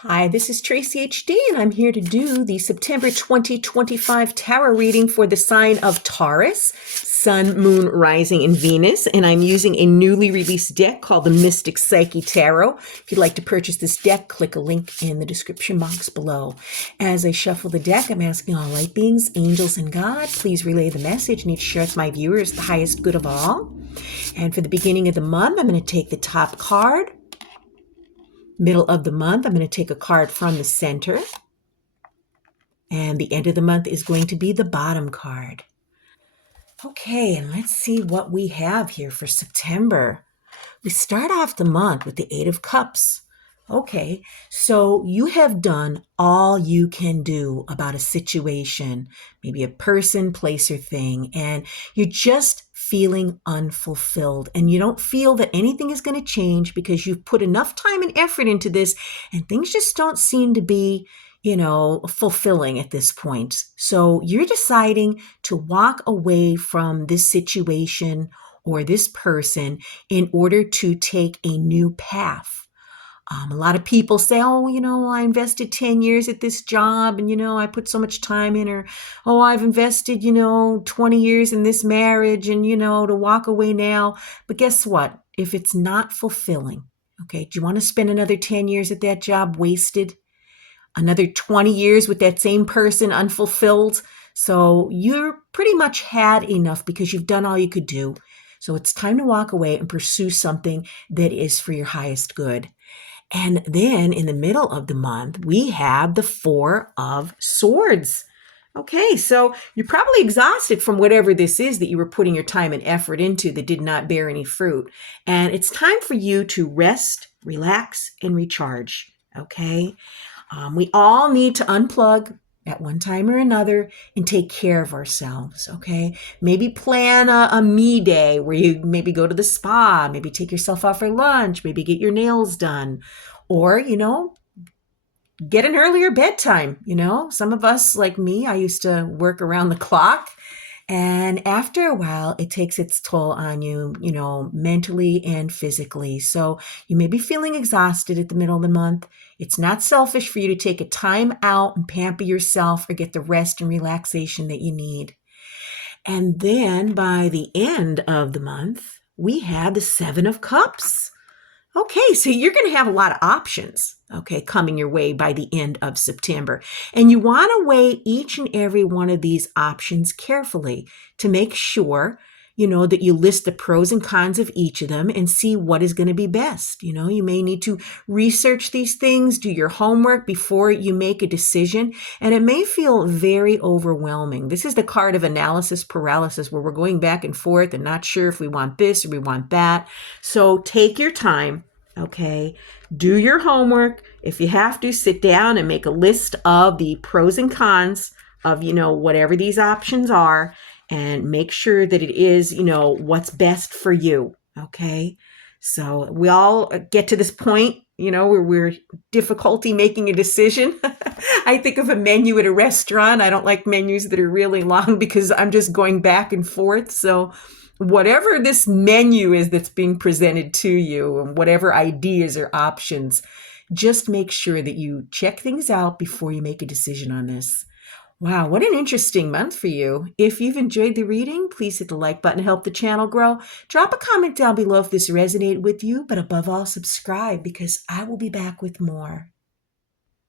Hi, this is Tracy HD, and I'm here to do the September 2025 tarot reading for the sign of Taurus, Sun, Moon, Rising, and Venus. And I'm using a newly released deck called the Mystic Psyche Tarot. If you'd like to purchase this deck, click a link in the description box below. As I shuffle the deck, I'm asking all light beings, angels, and God, please relay the message and each share with my viewers the highest good of all. And for the beginning of the month, I'm going to take the top card. Middle of the month, I'm going to take a card from the center. And the end of the month is going to be the bottom card. Okay, and let's see what we have here for September. We start off the month with the Eight of Cups. Okay, so you have done all you can do about a situation, maybe a person, place, or thing, and you're just feeling unfulfilled. And you don't feel that anything is going to change because you've put enough time and effort into this, and things just don't seem to be, fulfilling at this point. So you're deciding to walk away from this situation or this person in order to take a new path. A lot of people say, oh, I invested 10 years at this job and, I put so much time in, or, oh, I've invested, 20 years in this marriage and, to walk away now. But guess what? If it's not fulfilling, okay, do you want to spend another 10 years at that job wasted? Another 20 years with that same person unfulfilled? So you're pretty much had enough because you've done all you could do. So it's time to walk away and pursue something that is for your highest good. And then in the middle of the month, we have the Four of Swords. Okay, so you're probably exhausted from whatever this is that you were putting your time and effort into that did not bear any fruit. And it's time for you to rest, relax, and recharge. Okay, we all need to unplug at one time or another and take care of ourselves, okay? Maybe plan a me day where you maybe go to the spa, maybe take yourself out for lunch, maybe get your nails done, or, get an earlier bedtime. Some of us, like me, I used to work around the clock. And after a while, it takes its toll on you, mentally and physically. So you may be feeling exhausted at the middle of the month. It's not selfish for you to take a time out and pamper yourself or get the rest and relaxation that you need. And then by the end of the month, we have the Seven of Cups. Okay, so you're going to have a lot of options, okay, coming your way by the end of September. And you want to weigh each and every one of these options carefully to make sure, that you list the pros and cons of each of them and see what is going to be best. You may need to research these things, do your homework before you make a decision, and it may feel very overwhelming. This is the card of analysis paralysis, where we're going back and forth and not sure if we want this or we want that. So take your time. Okay, do your homework. If you have to, sit down and make a list of the pros and cons of, whatever these options are, and make sure that it is, what's best for you. Okay, so we all get to this point, where we're difficulty making a decision. I think of a menu at a restaurant. I don't like menus that are really long because I'm just going back and forth. So whatever this menu is that's being presented to you, and whatever ideas or options, just make sure that you check things out before you make a decision on this. Wow, what an interesting month for you. If you've enjoyed the reading, please hit the like button to help the channel grow. Drop a comment down below if this resonated with you, but above all, subscribe because I will be back with more.